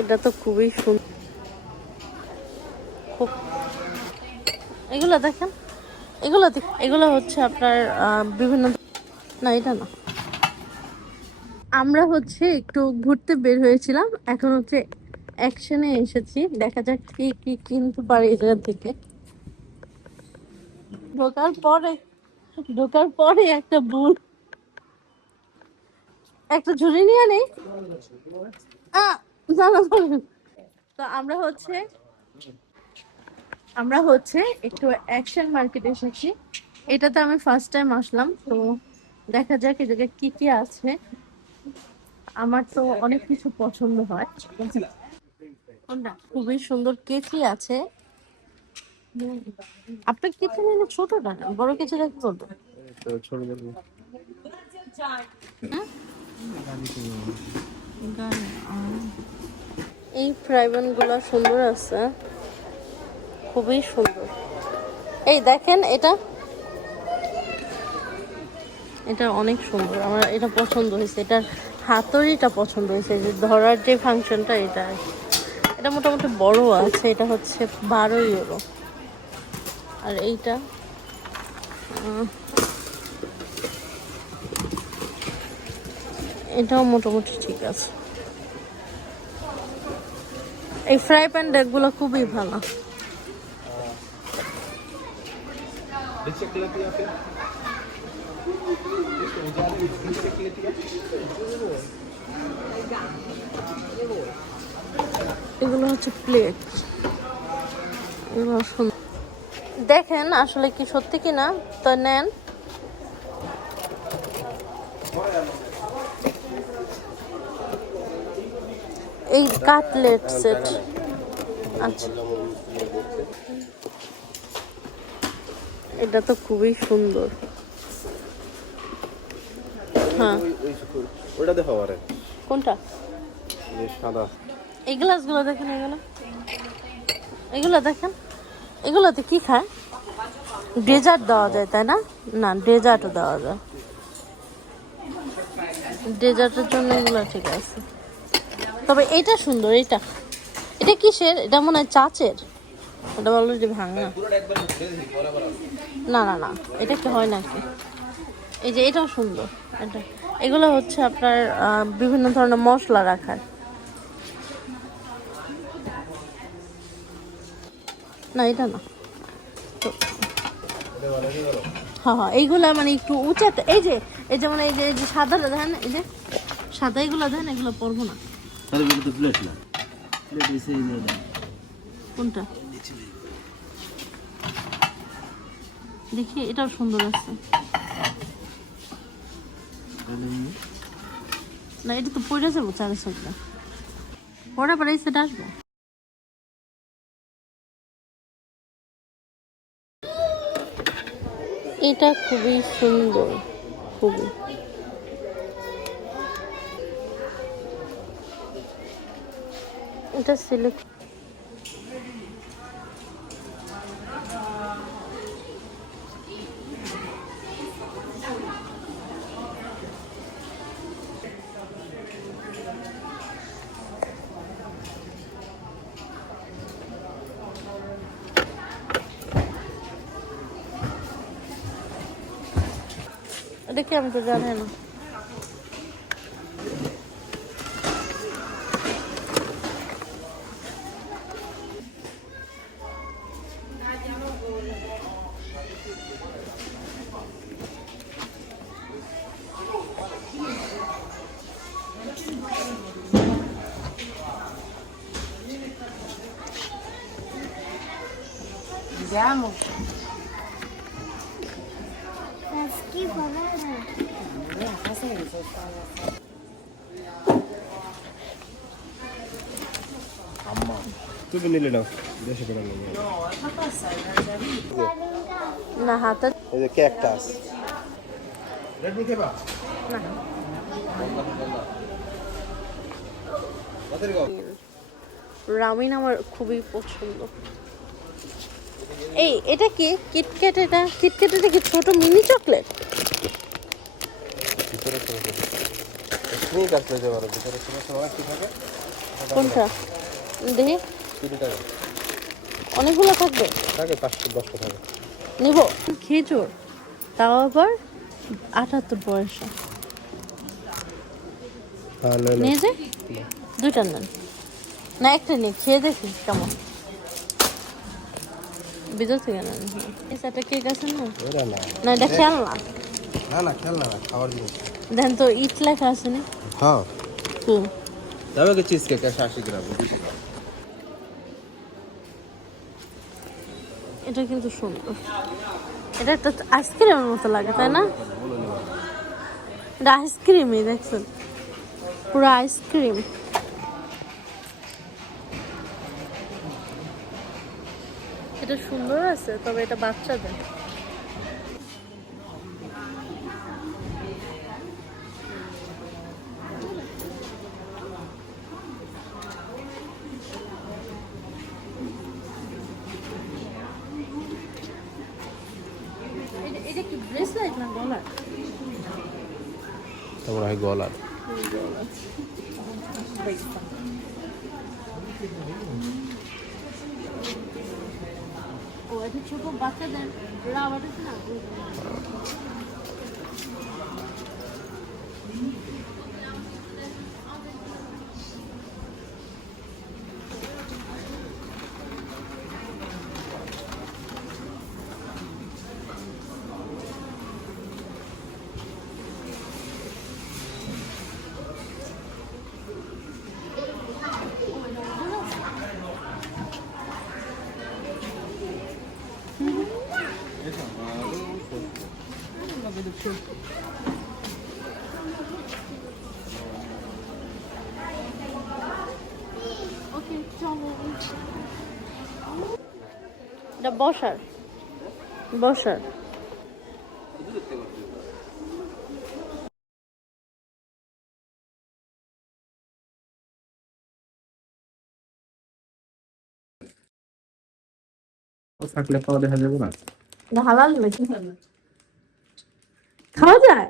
এটা তো খুবই সুন্দর। খুব এগুলো দেখেন, এগুলো হচ্ছে আপনার বিভিন্ন, না এটা না। আমরা হচ্ছে একটু ঘুরতে বের হয়েছিলাম, এখন হচ্ছে অ্যাকশনে এসেছি, দেখা যাক কি কি কিনতে পারি এই জায়গা থেকে। ঢোকার পরে একটা বুল, একটা ঝুড়ি নিয়ে নেই। জানা যাবে। তো আমরা হচ্ছে একটু অ্যাকশন মার্কেটে এসেছি। এটাতে আমি ফার্স্ট টাইম আসলাম, তো দেখা যাক এই জায়গায় কি কি আছে। আমার তো অনেক কিছু পছন্দ হয়। কোনটা খুবই সুন্দর কেচি আছে। আপনার কেচি নিলে ছোটটা না বড় কেচি দেখতে বলতো। এই ফ্রাইপ্যান গুলা সুন্দর আছে, খুবই সুন্দর। এই দেখেন এটা অনেক সুন্দর, আমার এটা পছন্দ হয়েছে। এটার হাতুড়িটা পছন্দ হয়েছে, যে ধরার যে ফাংশনটা, এটা মোটামুটি বড় আছে। এটা হচ্ছে 12 ইউরো। আর এইটা এটাও মোটামুটি ঠিক আছে। এই ফ্রাই প্যান ডেকগুলো খুবই ভালো। এগুলো হচ্ছে প্লেট, এগুলো সুন্দর। দেখেন আসলে কি সত্যি কিনা, তো নেন। এই কাটলেট সেট, আচ্ছা এটা তো খুবই সুন্দর। হ্যাঁ ওটা দেখো আরে কোনটা? এই সাদা এই গ্লাসগুলো দেখেন, এগুলো দেখেন, এগুলোতে কি খায়? ডেজার্ট দেওয়া যায় তাই না? না, ডেজার্টও দেওয়া যায়, ডেজার্টের জন্য এগুলো ঠিক আছে। তবে এটা সুন্দর, এটা কিসের? এটা মনে হয় চাচের। এটা অলরেডি ভাঙা। না না না, এটা কি হয় নাকি? এই যে এটাও সুন্দর। এগুলো হচ্ছে আপনার বিভিন্ন ধরনের মশলা রাখার। না এটা না, হ্যাঁ হ্যাঁ এইগুলা মানে একটু উঁচাতে। এই যেমন এই যে সাদাটা দেখেন, এই যে সাদা এগুলো দেখেন, এগুলো পরবো না। কোনটা দেখি? এটাও সুন্দর আছে। না এটা তো পড়ে যাবো, 400 পরে পরে সেটা আসবো। এটা খুবই সুন্দর, খুবই। এটা সিলেক্ট, এটা কি আমি তো জানি না। Andiamo. Fa schifo, vero? Fa senso. আম্মা তুমি নিলে নাও, দেশে করে নিয়ে না হাতে এই যে ক্যাকটাস রেডমি খেবা না। রামিন আমার খুবই পছন্দ। এটা কি কিটক্যাট? এটা কি ছোট মিনি চকলেট? ভিতরে ছোট স্নিক আসলে যে বড় ভিতরে ছোট ছোট অনেক কি থাকে, কোনটা দেখি? 20 টাকা অনেকগুলো থাকবে, থাকে, 510 টাকা। নিব। খেজুর, তাও আবার 78 পয়সা। হ্যাঁ না না, নিয়ে যে দুইটা নেন না, একটা নিয়ে খেয়ে দেখি কেমন, ভিতর থেকে নেন। একটা কেক আছে না? ওরা না না এটা খেলনা। না না, খেলনা না, খাওয়ার জিনিস। দেখেন তো ইট লেখা আছে না? হ্যাঁ, কি? দাও একটা চিজ কেক 80 গ্রাম। এটা কিন্তু সুন্দর, এটা একটা আইসক্রিমের মতো লাগে তাই না? এটা আইসক্রিমই, দেখছেন পুরো আইসক্রিম। এটা সুন্দর আছে, তবে এটা বাচ্চাদের। এটা কি ব্রেসলেট না গলার? তোমার হয় গলার। ও এটা ছোট বাচ্চাদের রাবার আছে না? ওকে চলো। এটা বসার, বসার। থাকলে খাওয়া দেখা যাবে না। এটা হালাল নাকি? খাওয়া যায়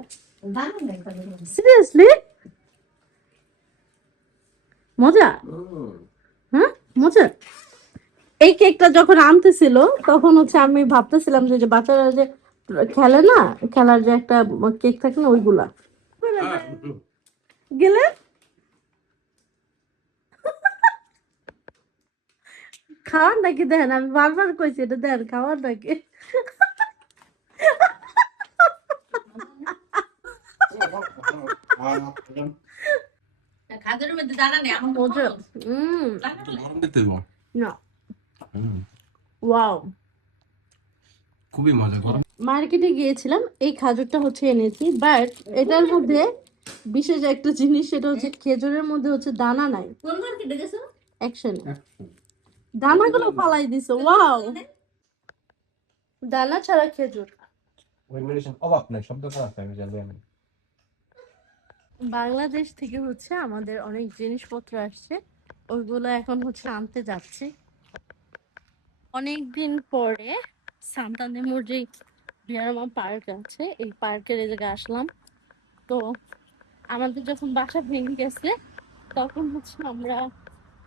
সিরিয়াসলি? মজা? হ্যাঁ মজা। এই কেকটা যখন আনতেছিল তখন হচ্ছে আমি ভাবতেছিলাম যে যে বাচ্চারা যে খেলে না, খেলার যে একটা কেক থাকে না ওইগুলা। গেলে খাওয়ার নাকি? দেন আমি বারবার কইছি এটা দেন, খাওয়ার নাকি? খাদের মধ্যে দাঁড়া নেই এখন মজা। গরম দিতে দেবো। না, ওয়াও। খুবই মজা। গরম মার্কেটে গিয়েছিলাম, এই খাজুরটা হচ্ছে এনেছি, বাট এটার মধ্যে বিশেষ একটা জিনিস, সেটা হচ্ছে খেজুরের মধ্যে হচ্ছে দানা নাই। কোন মার্কেটে গেছো? অ্যাকশন দানাগুলো ফালাই দিছে, ওয়াও। দানা ছাড়া খেজুর। ওই মেডিসিন অভাব নাই, শব্দ খারাপ আমি জানি আমি। বাংলাদেশ থেকে হচ্ছে আমাদের অনেক জিনিসপত্র আসছে, ওইগুলো এখন হচ্ছে আনতে যাচ্ছি। অনেকদিন পরে সান্তানেমুর যে বিয়ারমা পার্ক আছে, এই পার্কের এই জায়গায় আসলাম। তো আমাদের যখন বাসা ভেঙে গেছে তখন হচ্ছে আমরা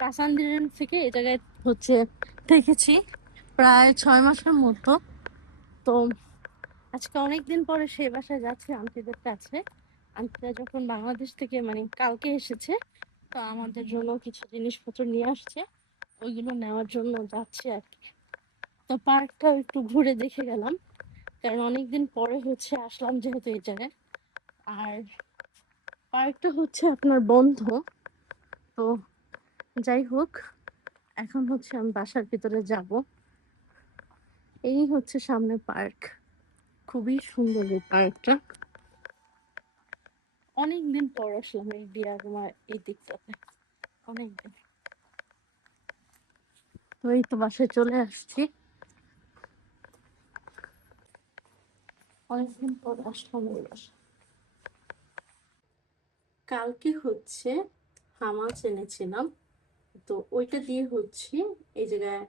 কাসান্দিরেন থেকে এই জায়গায় হচ্ছে থেকেছি প্রায় 6 মাসের মতো। তো আজকে অনেকদিন পরে সেই বাসায় যাচ্ছি আন্টিদের কাছে। আন্টিরা যখন বাংলাদেশ থেকে মানে কালকে এসেছে, তো আমাদের জন্য কিছু জিনিসপত্র নিয়ে আসছে, ওইগুলো নেওয়ার জন্য যাচ্ছি আর কি। তো পার্কটা একটু ঘুরে দেখে গেলাম, কারণ অনেকদিন পরে হচ্ছে আসলাম যেহেতু এই জায়গায়। আর পার্কটা হচ্ছে আপনার বন্ধ। তো যাই হোক, এখন হচ্ছে আমি বাসার ভিতরে যাব। এই হচ্ছে সামনে পার্ক, খুবই সুন্দর এই পার্কটা। অনেকদিন পর আসলাম এই ডিয়াগমা এই দিকটাতে, অনেকদিন। তো এই তো বাসায় চলে আসছি, অনেকদিন পর আসলাম এই বাসায়। কালকে হচ্ছে হামাস এনেছিলাম, তো ওইটা দিয়ে হচ্ছে এই জায়গায়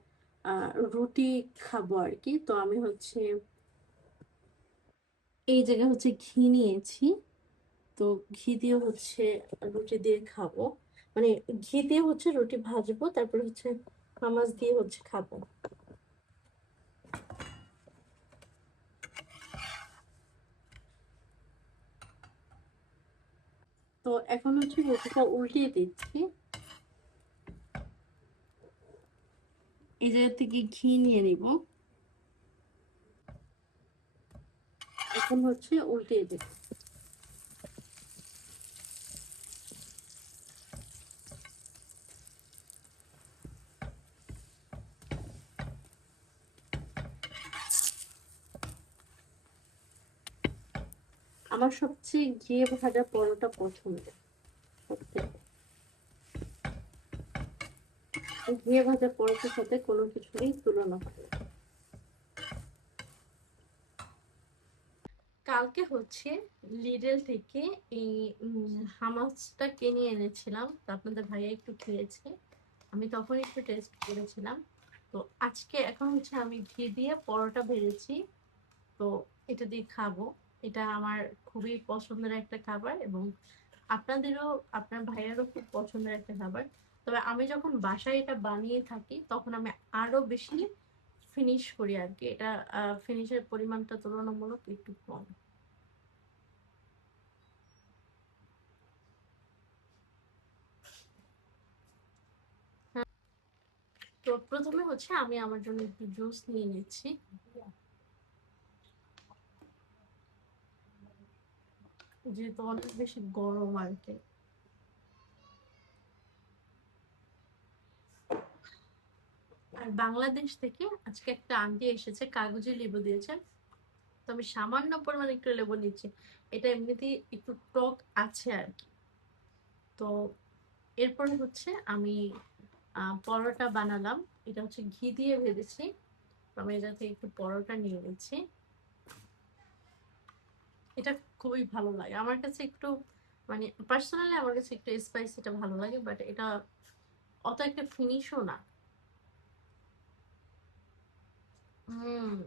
রুটি খাবো আর কি। তো আমি হচ্ছে এই জায়গায় হচ্ছে ঘি নিয়েছি, তো ঘি দিয়ে হচ্ছে রুটি দিয়ে খাবো। মানে ঘি দিয়ে হচ্ছে রুটি ভাজবো, তারপর হচ্ছে হামাস দিয়ে হচ্ছে খাবো। তো এখন হচ্ছে রুটিটা উল্টিয়ে দিচ্ছি। এই জায়গা থেকে ঘি নিয়ে নিব, এখন হচ্ছে উল্টিয়ে দিব। আমার সবচেয়ে ঘি ভাজা পরোটা পছন্দ সবথেকে। ঘি ভাজা পরোটার সাথে কোনো কিছুরই তুলনা হয় না। কালকে হচ্ছে লিডেল থেকে এই হামাসটা কিনে এনেছিলাম, তো আপনাদের ভাইয়া একটু খেয়েছে, আমি তখন একটু টেস্ট করেছিলাম। তো আজকে এখন হচ্ছে আমি ঘি দিয়ে পরোটা ভেজেছি, তো এটা দিয়ে খাবো। এটা আমার খুবই পছন্দের একটা খাবার, এবং আপনাদেরও, আপনার ভাইয়ারও খুব পছন্দের একটা খাবার। তবে আমি যখন বাসায় এটা বানিয়ে থাকি তখন আমি আরো বেশি ফিনিশ করি আর কি, এটা ফিনিশের পরিমাণটা তুলনামূলক একটু কম। তো প্রথমে হচ্ছে আমি আমার জন্য একটু জুস নিয়ে নিচ্ছি। যেহেতু অনেক বেশি গরম আর কি। আর বাংলাদেশ থেকে আজকে একটা আন্টি এসেছে, কাগজি লেবু দিয়েছে, তো আমি সামান্য পরিমাণে একটু লেবু নিচ্ছি। এটা এমনিতেই একটু টক আছে আর কি। তো এরপরে হচ্ছে আমি পরোটা বানালাম, এটা হচ্ছে ঘি দিয়ে ভেজেছি। তো আমি যাতে একটু পরোটা নিয়ে নিচ্ছি। এটা খুবই ভালো লাগে আমার কাছে, একটু মানে পার্সোনালি আমার কাছে একটু স্পাইসিটা ভালো লাগে, বাট এটা অত একটা ফিনিশও না। হুম,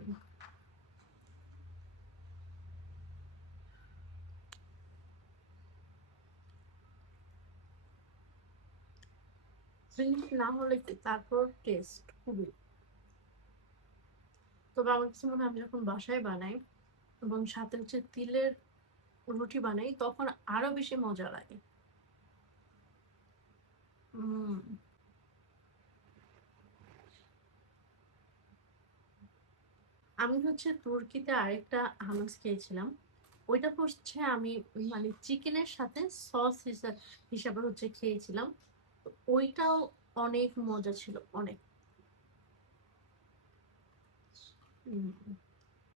ফিনিশ না হলে কি তারপর টেস্ট খুবই। তবে আমার কাছে মনে হয় আমি যখন বাসায় বানাই এবং সাথে হচ্ছে তিলের রুটি বানাই তখন আরো বেশি মজা লাগে। হুম, আমি হচ্ছে তুর্কিতে আরেকটা হামাস খেয়েছিলাম, ওইটা হচ্ছে আমি মানে চিকেনের সাথে সস হিসাবে হচ্ছে খেয়েছিলাম। তো ওইটাও অনেক মজা ছিল, অনেক। হুম।